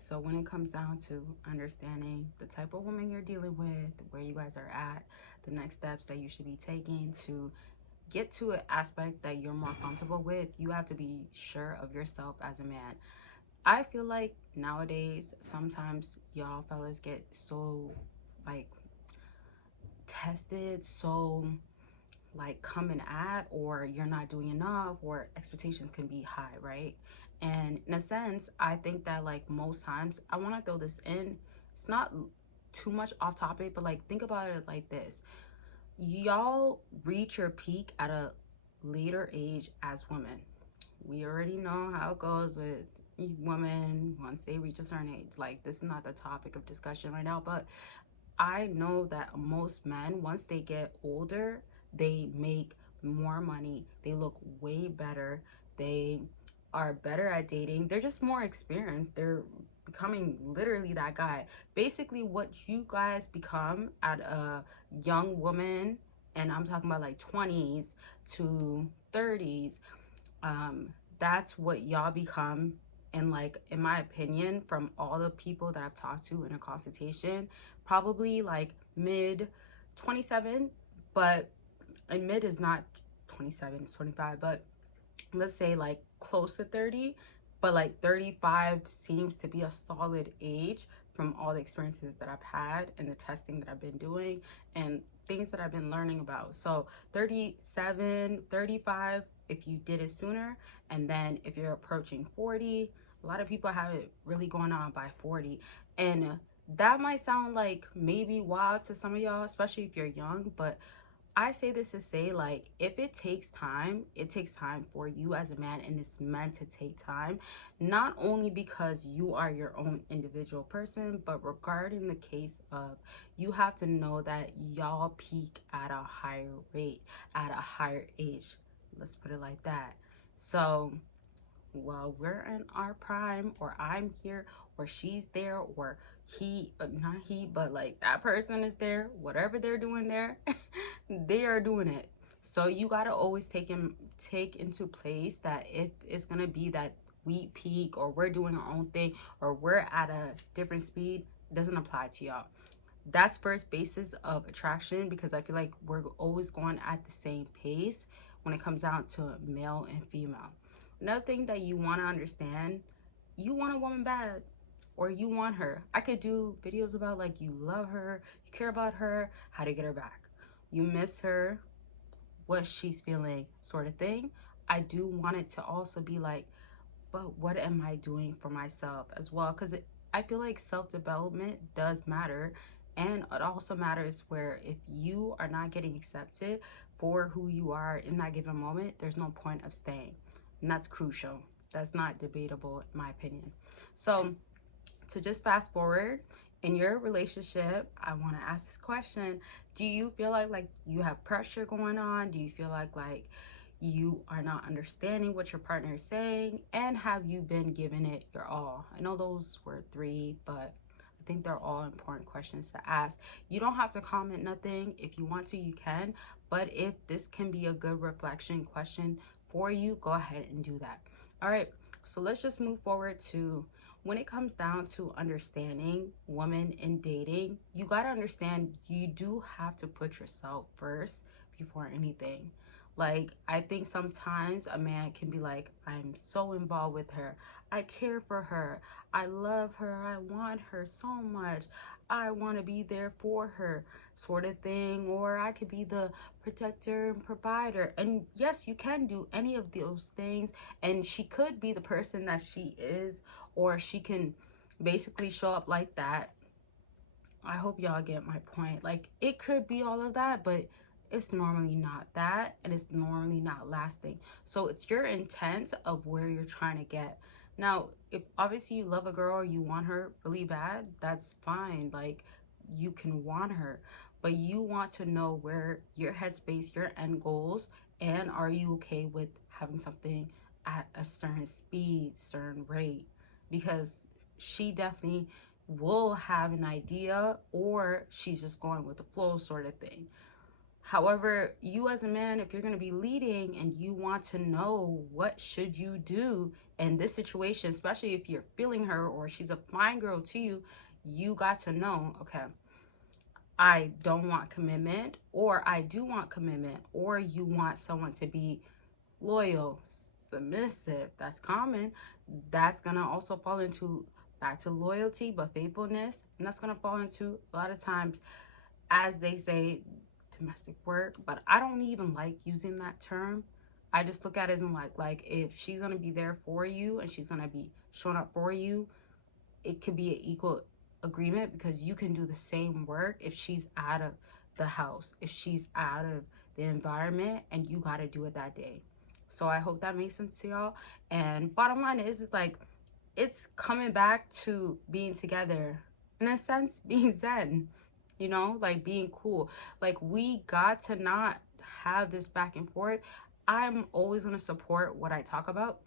So when it comes down to understanding the type of woman you're dealing with, where you guys are at, the next steps that you should be taking to get to an aspect that you're more comfortable with, you have to be sure of yourself as a man. I feel like nowadays sometimes y'all fellas get so like tested, so like coming at, or you're not doing enough, or expectations can be high, right? And in a sense, I think that like most times, I want to throw this in, it's not too much off topic, but like think about it like this: y'all reach your peak at a later age as women. We already know how it goes with women once they reach a certain age. Like, this is not the topic of discussion right now, but I know that most men, once they get older, they make more money, they look way better, they are better at dating, they're just more experienced, they're becoming literally that guy. Basically, what you guys become at a young woman, and I'm talking about like 20s to 30s, um that's what y'all become. And like, in my opinion, from all the people that I've talked to in a consultation, probably like mid 27. But and mid is not 27, it's 25, but let's say like close to 30. But like 35 seems to be a solid age from all the experiences that I've had and the testing that I've been doing and things that I've been learning about. So 37, 35 if you did it sooner, and then if you're approaching 40, a lot of people have it really going on by 40. And that might sound like maybe wild to some of y'all, especially if you're young, but I say this to say, like, if it takes time, it takes time for you as a man, and it's meant to take time, not only because you are your own individual person, but regarding the case of, you have to know that y'all peak at a higher rate, at a higher age. Let's put it like that. So while we're in our prime, or I'm here, or she's there, or he, not he, but like that person is there, whatever they're doing there, they are doing it. So you got to always take into place that if it's going to be that we peak, or we're doing our own thing, or we're at a different speed, it doesn't apply to y'all. That's first basis of attraction, because I feel like we're always going at the same pace when it comes down to male and female. Another thing that you want to understand, you want a woman bad, or you want her. I could do videos about like, you love her, you care about her, how to get her back, you miss her, what she's feeling, sort of thing. I do want it to also be like, but what am I doing for myself as well? Because I feel like self-development does matter. And it also matters where if you are not getting accepted for who you are in that given moment, there's no point of staying. And that's crucial. That's not debatable, in my opinion. So to just fast forward, in your relationship, I want to ask this question: do you feel like you have pressure going on? Do you feel like you are not understanding what your partner is saying? And have you been giving it your all? I know those were three, but I think they're all important questions to ask. You don't have to comment nothing. If you want to, you can. But if this can be a good reflection question for you, go ahead and do that. All right, so let's just move forward to, when it comes down to understanding women in dating, you got to understand you do have to put yourself first before anything. Like, I think sometimes a man can be like, I'm so involved with her, I care for her, I love her, I want her so much, I want to be there for her, sort of thing. Or I could be the protector and provider. And yes, you can do any of those things, and she could be the person that she is, or she can basically show up like that. I hope y'all get my point. Like, it could be all of that, but it's normally not that, and it's normally not lasting. So it's your intent of where you're trying to get. Now, if obviously you love a girl or you want her really bad, that's fine. Like, you can want her, but you want to know where your headspace, your end goals, and are you okay with having something at a certain speed, certain rate? Because she definitely will have an idea, or she's just going with the flow, sort of thing. However, you as a man, if you're going to be leading and you want to know what should you do in this situation, especially if you're feeling her or she's a fine girl to you, you got to know, okay, I don't want commitment, or I do want commitment, or you want someone to be loyal, submissive. That's common. That's going to also fall into back to loyalty, but faithfulness. And that's going to fall into a lot of times, as they say, domestic work. But I don't even like using that term. I just look at it as in like if she's going to be there for you and she's going to be showing up for you, it could be an equal agreement, because you can do the same work if she's out of the house, if she's out of the environment, and you got to do it that day. So I hope that makes sense to y'all. And bottom line is like, it's coming back to being together, in a sense, being zen, you know, like being cool. Like, we got to not have this back and forth. I'm always going to support what I talk about,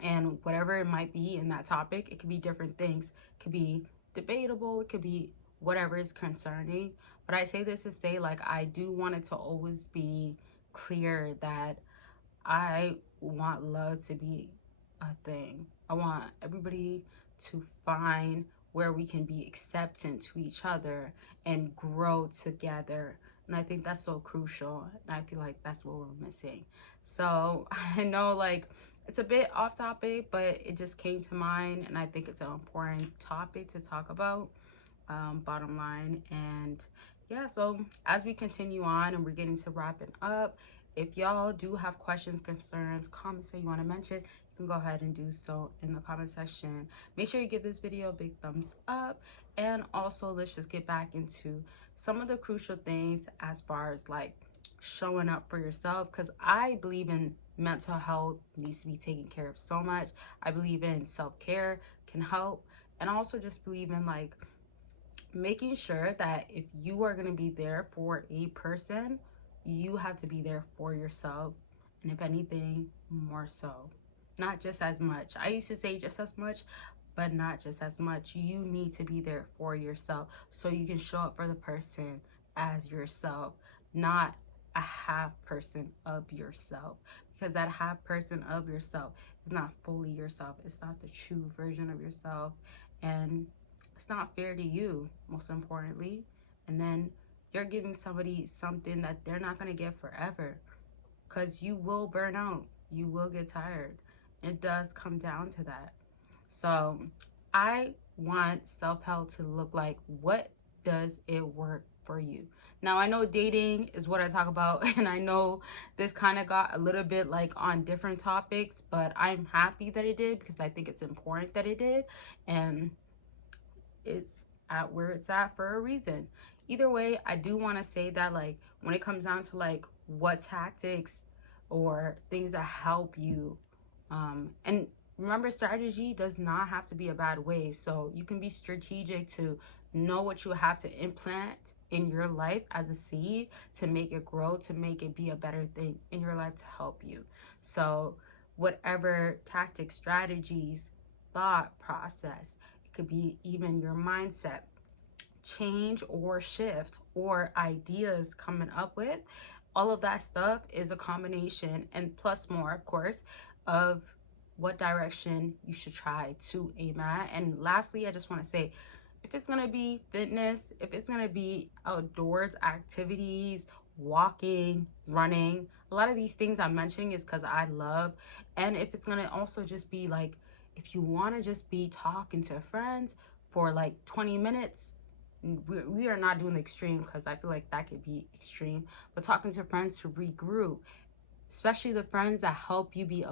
and whatever it might be in that topic. It could be different things. It could be debatable. It could be whatever is concerning. But I say this to say, like, I do want it to always be clear that I want love to be a thing. I want everybody to find where we can be accepting to each other and grow together. And I think that's so crucial. And I feel like that's what we're missing. So I know, like, it's a bit off topic, but it just came to mind. And I think it's an important topic to talk about, bottom line. And yeah, so as we continue on and we're getting to wrapping up, if y'all do have questions, concerns, comments that you want to mention, you can go ahead and do so in the comment section. Make sure you give this video a big thumbs up. And also, let's just get back into some of the crucial things as far as like showing up for yourself, because I believe in mental health needs to be taken care of so much. I believe in self-care can help, and also just believe in like making sure that if you are going to be there for a person, you have to be there for yourself, and if anything, more so. Not just as much. I used to say just as much, but not just as much. You need to be there for yourself so you can show up for the person as yourself, not a half person of yourself, because that half person of yourself is not fully yourself. It's not the true version of yourself, and it's not fair to you, most importantly. And then you're giving somebody something that they're not going to get forever, because you will burn out. You will get tired. It does come down to that. So I want self-help to look like, what does it work for you? Now, I know dating is what I talk about, and I know this kind of got a little bit like on different topics, but I'm happy that it did, because I think it's important that it did, and it's at where it's at for a reason. Either way, I do want to say that, like, when it comes down to like what tactics or things that help you, and remember, strategy does not have to be a bad way. So you can be strategic to know what you have to implant in your life as a seed to make it grow, to make it be a better thing in your life, to help you. So whatever tactics, strategies, thought process, it could be even your mindset change or shift or ideas coming up with, all of that stuff is a combination, and plus more, of course, of what direction you should try to aim at. And lastly, I just want to say, if it's going to be fitness, if it's going to be outdoors activities, walking, running, a lot of these things I'm mentioning is because I love. And if it's going to also just be like, if you want to just be talking to friends for like 20 minutes, we are not doing the extreme, because I feel like that could be extreme, but talking to friends to regroup, especially the friends that help you be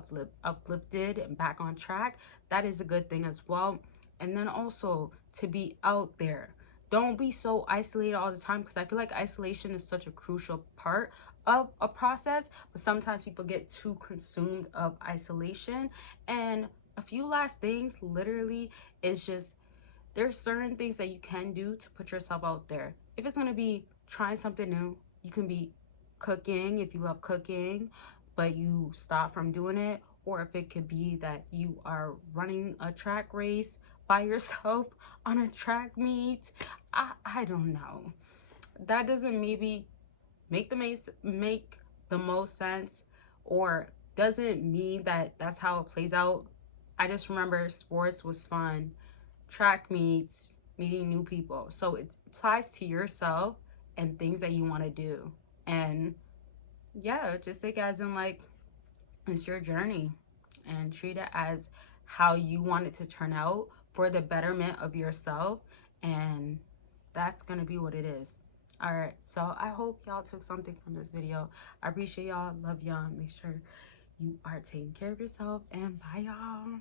uplifted and back on track, that is a good thing as well. And then also to be out there. Don't be so isolated all the time, because I feel like isolation is such a crucial part of a process, but sometimes people get too consumed of isolation. And a few last things literally is just, there's certain things that you can do to put yourself out there. If it's going to be trying something new, you can be cooking if you love cooking, but you stop from doing it. Or if it could be that you are running a track race by yourself on a track meet. I don't know. That doesn't maybe make the most sense, or doesn't mean that that's how it plays out. I just remember sports was fun, track meets, meeting new people. So it applies to yourself and things that you want to do. And yeah, just take it as in like it's your journey, and treat it as how you want it to turn out for the betterment of yourself. And that's gonna be what it is. All right, so I hope y'all took something from this video. I appreciate y'all, love y'all. Make sure you are taking care of yourself, and bye y'all.